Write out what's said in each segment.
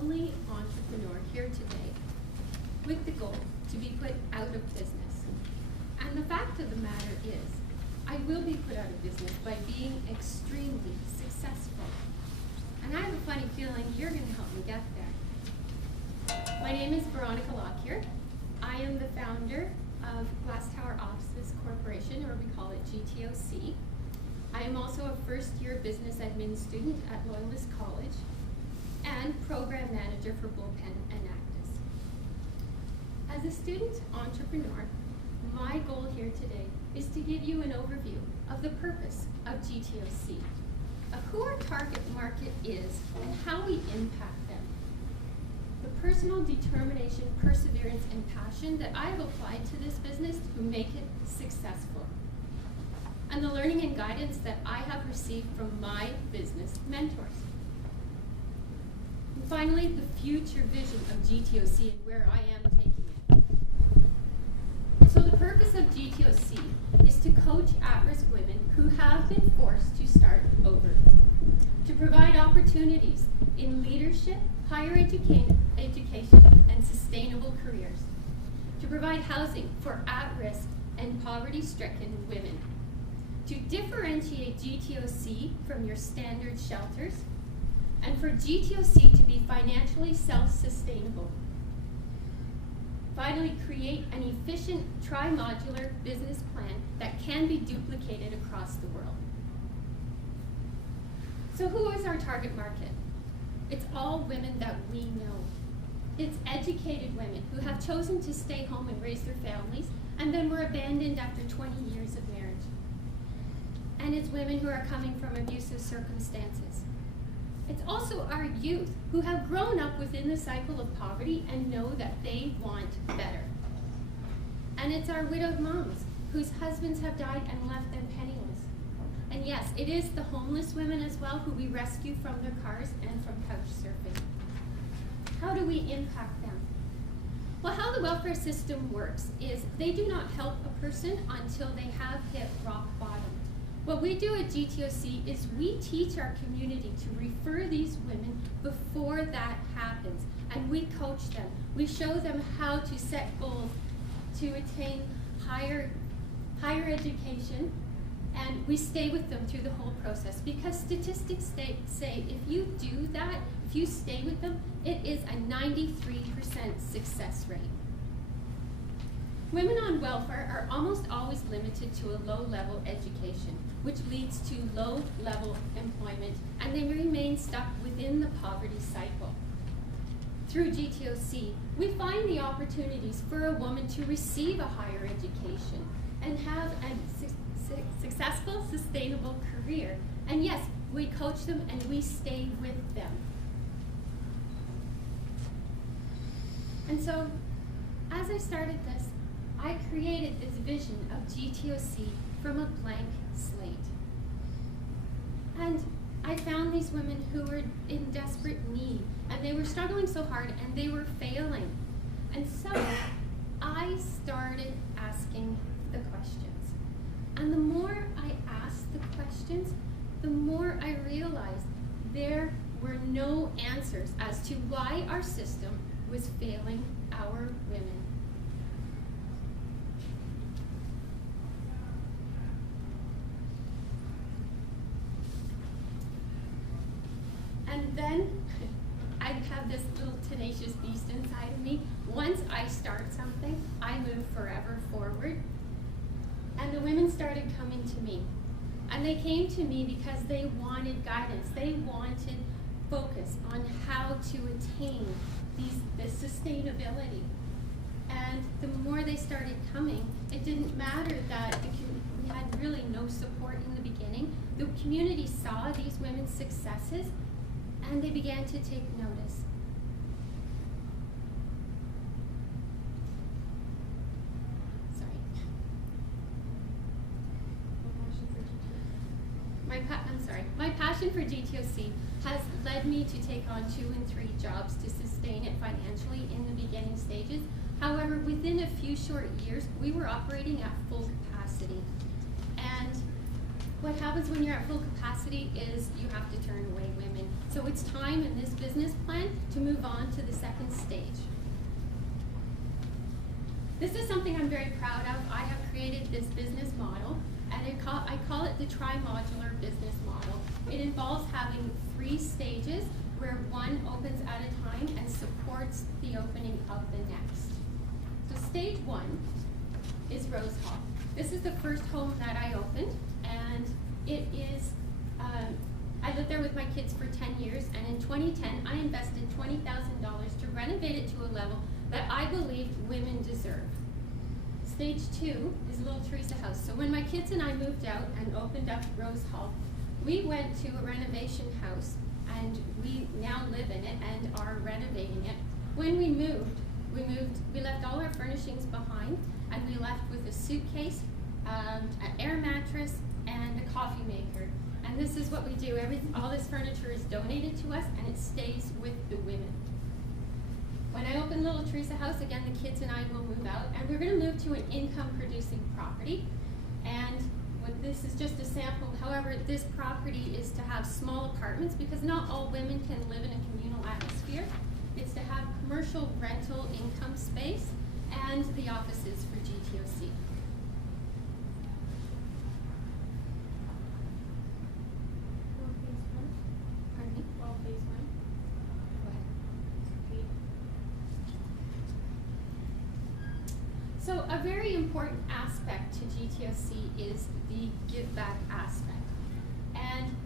only entrepreneur here today with the goal to be put out of business. And the fact of the matter is, I will be put out of business by being extremely successful. And I have a funny feeling you're going to help me get there. My name is Veronica Lockyear. I am the founder of Glass Tower Offices Corporation, or we call it GTOC. I am also a first-year business admin student at Loyalist College and program manager for Bullpen Enactus. As a student entrepreneur, my goal here today is to give you an overview of the purpose of GTOC, of who our target market is and how we impact them, the personal determination, perseverance, and passion that I have applied to this business to make it successful, and the learning and guidance that I have received from my business mentors. And finally, the future vision of GTOC and where I am taking it. So the purpose of GTOC is to coach at-risk women who have been forced to start over, to provide opportunities in leadership, higher education, and sustainable careers, to provide housing for at-risk and poverty-stricken women, to differentiate GTOC from your standard shelters, and for GTOC to be financially self-sustainable. Finally, create an efficient tri-modular business plan that can be duplicated across the world. So who is our target market? It's all women that we know. It's educated women who have chosen to stay home and raise their families and then were abandoned after 20 years of marriage. And it's women who are coming from abusive circumstances. It's also our youth who have grown up within the cycle of poverty and know that they want better. And it's our widowed moms whose husbands have died and left them penniless. And yes, it is the homeless women as well who we rescue from their cars and from couch surfing. How do we impact them? Well, how the welfare system works is they do not help a person until they have hit rock bottom. What we do at GTOC is we teach our community to refer these women before that happens, and we coach them. We show them how to set goals to attain higher education, and we stay with them through the whole process, because statistics say if you do that, if you stay with them, it is a 93% success rate. Women on welfare are almost always limited to a low-level education, which leads to low-level employment, and they remain stuck within the poverty cycle. Through GTOC, we find the opportunities for a woman to receive a higher education and have a successful, sustainable career. And yes, we coach them and we stay with them. And so, as I started this, I created this vision of GTOC from a blank slate. And I found these women who were in desperate need, and they were struggling so hard, and they were failing. And so I started asking the questions. And the more I asked the questions, the more I realized there were no answers as to why our system was failing our women. And then I have this little tenacious beast inside of me. Once I start something, I move forever forward. And the women started coming to me. And they came to me because they wanted guidance. They wanted focus on how to attain this sustainability. And the more they started coming, it didn't matter that we had really no support in the beginning. The community saw these women's successes, and they began to take notice. My passion for GTOC has led me to take on 2 and 3 jobs to sustain it financially in the beginning stages. However, within a few short years, we were operating at full capacity. And what happens when you're at full capacity is you have to turn away women. So it's time in this business plan to move on to the second stage. This is something I'm very proud of. I have created this business model, and I call it the tri-modular business model. It involves having 3 stages where one opens at a time and supports the opening of the next. So stage 1 is Rose Hall. This is the first home that I opened, and it is, I lived there with my kids for 10 years, and in 2010 I invested $20,000 to renovate it to a level that I believe women deserve. Stage 2 is Little Teresa House. So when my kids and I moved out and opened up Rose Hall, we went to a renovation house, and we now live in it and are renovating it. When we left all our furnishings behind, and we left with a suitcase, an air mattress, and a coffee maker. And this is what we do. All this furniture is donated to us, and it stays with the women. When I open Little Teresa House, again, the kids and I will move out, and we're going to move to an income-producing property. And this is just a sample. However, this property is to have small apartments because not all women can live in a communal atmosphere. It's to have commercial rental income space and the offices for GTOC. Pardon me? Well, phase 1. Go ahead. Okay. So a very important aspect to GTOC is the give back aspect. And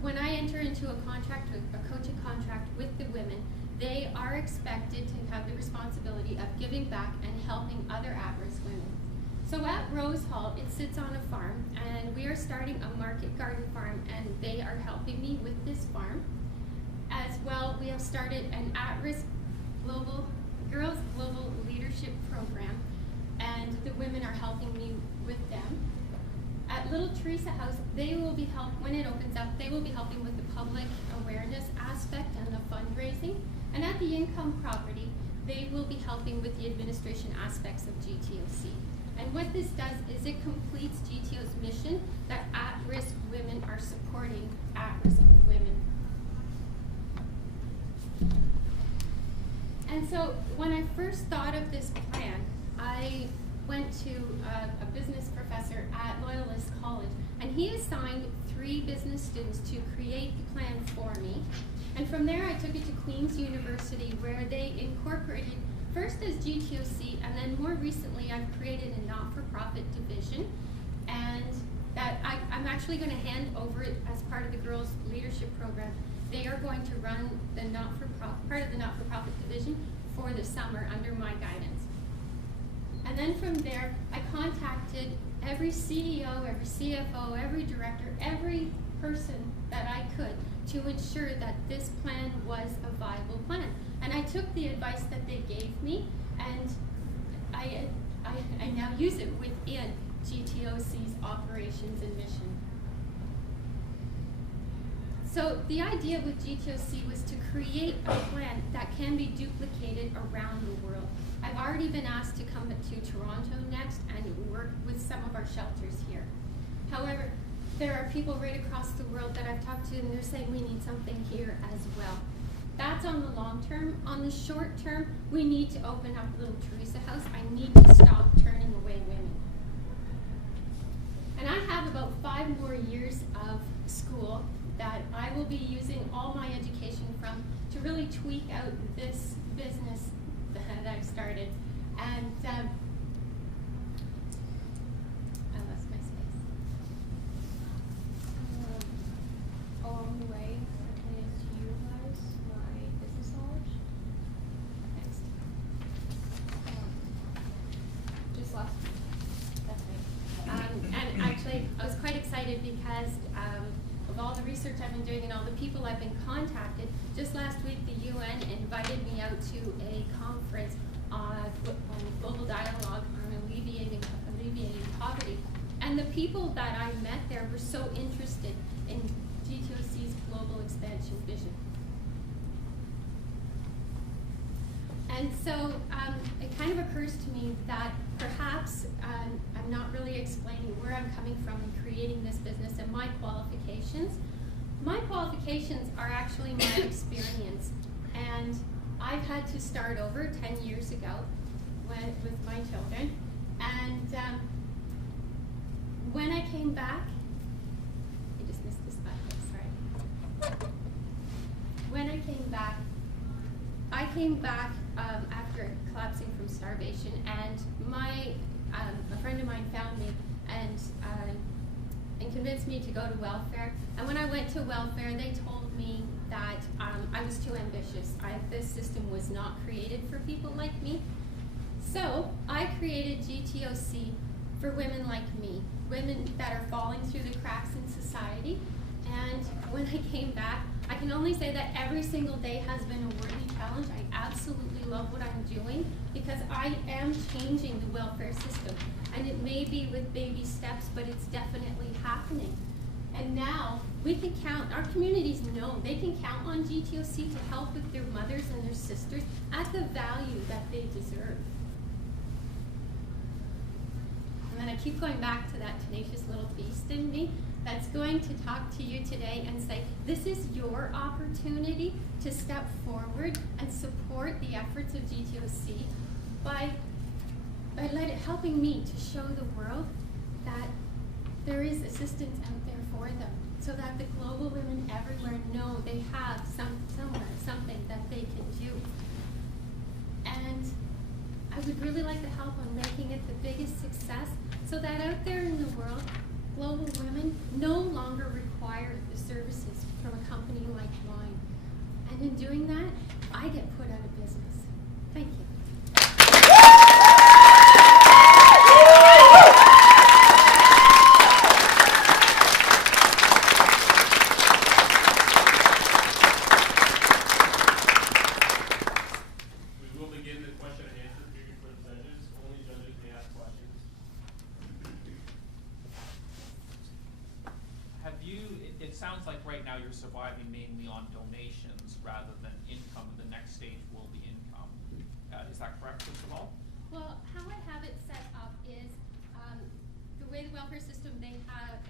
when I enter into a coaching contract with the women, they are expected to have the responsibility of giving back and helping other at-risk women. So at Rose Hall, it sits on a farm, and we are starting a market garden farm, and they are helping me with this farm. As well, we have started an at-risk girls global leadership program, and the women are helping me with them. At Little Teresa House, they will be when it opens up, they will be helping with the public awareness aspect and the fundraising. And at the income property, they will be helping with the administration aspects of GTOC. And what this does is it completes GTO's mission that at-risk women are supporting at-risk women. And so when I first thought of this plan, I went to a business professor at Loyalist College, and he assigned 3 business students to create the plan for me. And from there, I took it to Queen's University, where they incorporated first as GTOC, and then more recently, I've created a not-for-profit division, and that I'm actually going to hand over it as part of the girls' leadership program. They are going to run the part of the not-for-profit division for the summer under my guidance. And then from there, I contacted every CEO, every CFO, every director, every person that I could to ensure that this plan was a viable plan. And I took the advice that they gave me, and I now use it within GTOC's operations and mission. So the idea with GTOC was to create a plan that can be duplicated around the world. I've already been asked to come to Toronto next and work with some of our shelters here. However, there are people right across the world that I've talked to, and they're saying we need something here as well. That's on the long term. On the short term, we need to open up Little Teresa House. I need to stop turning away women. And I have about 5 more years of school that I will be using all my education from to really tweak out this business that I've started. And I lost my space. Along the way, I plan to utilize my business knowledge. Next. Just last week. That's right. And actually, I was quite excited because of all the research I've been doing and all the people I've been contacted. Just last week, the UN invited me out to a conference on global dialogue on alleviating poverty. And the people that I met there were so interested in GTOC's global expansion vision. And so it kind of occurs to me that perhaps I'm not really explaining where I'm coming from in creating this business and my qualifications. My qualifications are actually my experience, and I've had to start over 10 years ago with my children, and when I came back, I just missed this button, sorry. When I came back after collapsing from starvation, and a friend of mine found me and convinced me to go to welfare. And when I went to welfare, they told me that I was too ambitious. This system was not created for people like me. So I created GTOC for women like me, women that are falling through the cracks in society. And when I came back, I can only say that every single day has been a worthy challenge. I absolutely love what I'm doing because I am changing the welfare system. And it may be with baby steps, but it's definitely happening. And now we can count, our communities know, they can count on GTOC to help with their mothers and their sisters at the value that they deserve. And then I keep going back to that tenacious little beast in me that's going to talk to you today and say, this is your opportunity to step forward and support the efforts of GTOC by helping me to show the world that there is assistance out there for them, so that the global women everywhere know they have somewhere something that they can do. And I would really like the help on making it the biggest success, so that out there in the world, global women no longer require the services from a company like mine. And in doing that, I get put out of business. Thank you. It sounds like right now you're surviving mainly on donations rather than income. The next stage will be income. Is that correct, first of all? Well, how I have it set up is the way the welfare system, they have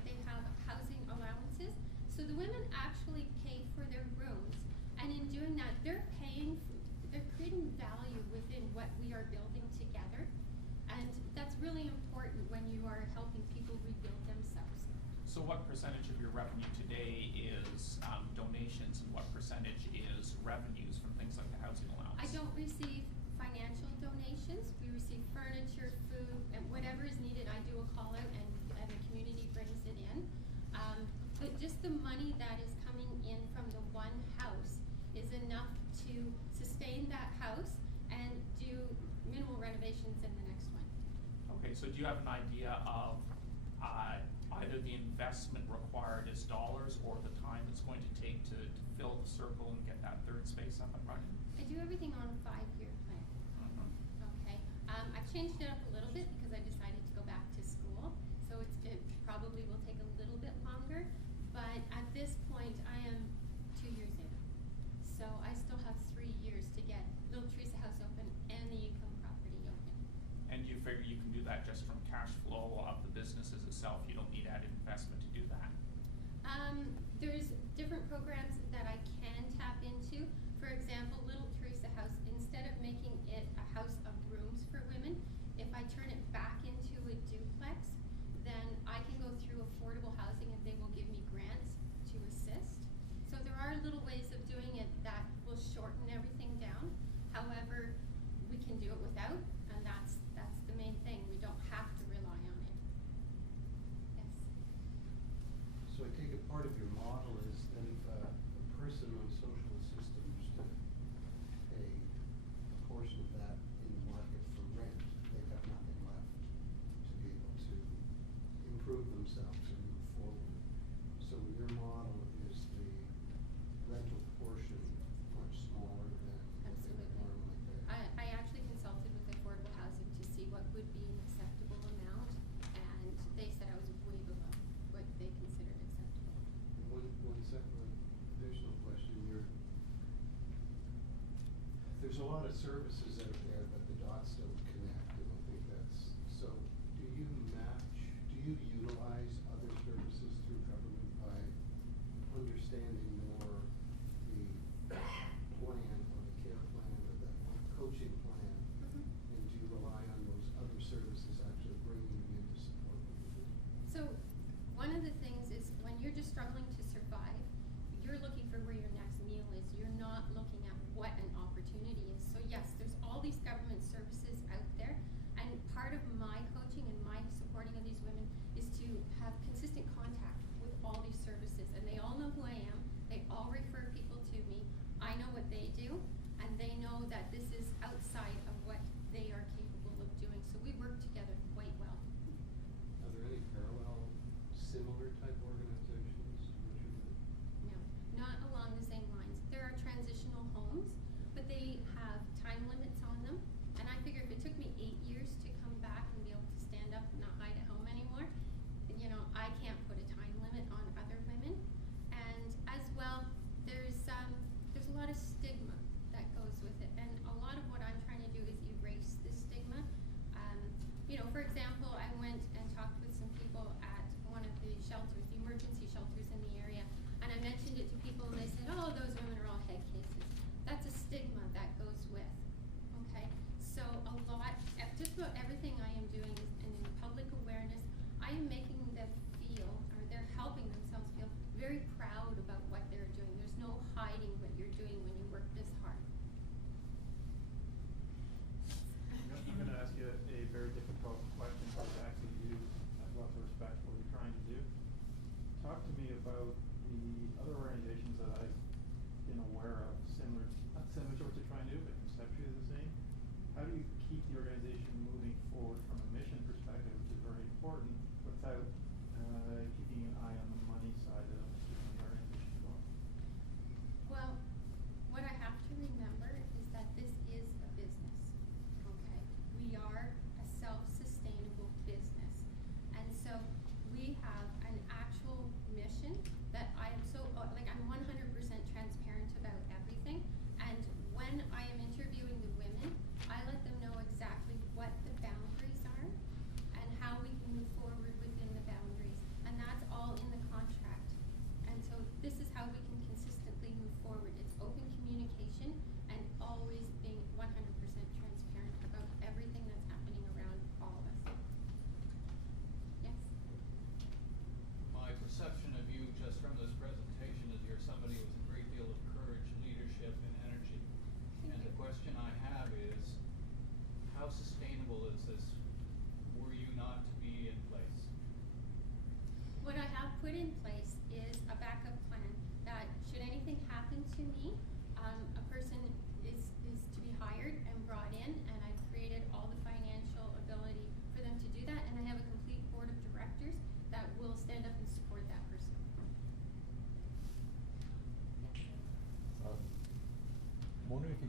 housing allowances. So the women actually pay for their rooms, and in doing that, they're creating value within what we are building together, and that's really important when you are helping people rebuild themselves. So what percentage of your revenue today is donations, and what percentage is revenues from things like the housing allowance? I don't receive financial donations. We receive furniture, food, and whatever is needed. I do a call out, and the community brings it in. But just the money that is coming in from the one house is enough to sustain that house and do minimal renovations in the next one. Okay, so do you have an idea of either the investment required as dollars or the time it's going to take to fill the circle and get that third space up and running? I do everything on a 5-year plan. Okay, I've changed it up a little bit because I decided to go back to school, so it probably will take a little bit longer, but at this point I am 2 years in, so I still have 3 years to get Little Teresa House open and the income property open. And you figure you can do that just from cash flow of the businesses itself? You don't need added investment to do that? There's different programs that I can tap into. For example, Little Teresa House, instead of making it a house of rooms for women, if I turn it back into a duplex, then I can go through affordable housing and they will give me grants to assist. So there are little ways of doing it that will shorten everything down. However, we can do it without, and that's the main thing. We don't have to rely on it. Yes. So I take it part of your model is that if a person on social assistance to pay a portion of that in the market for rent, they've got nothing left to be able to improve themselves and move forward. So your model is the rental portion much smaller than what they would normally pay. I actually consulted with affordable housing to see what would be an acceptable amount, and they said I was way below what they considered acceptable. One second additional question. There's a lot of services out there, but the dots don't connect, and I think that's so. Do you utilize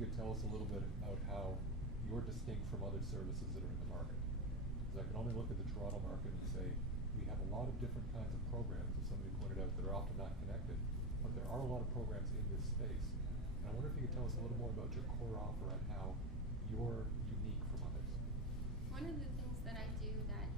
you could tell us a little bit about how you're distinct from other services that are in the market. Because I can only look at the Toronto market and say, we have a lot of different kinds of programs, as somebody pointed out, that are often not connected, but there are a lot of programs in this space. And I wonder if you could tell us a little more about your core offer and how you're unique from others. One of the things that I do that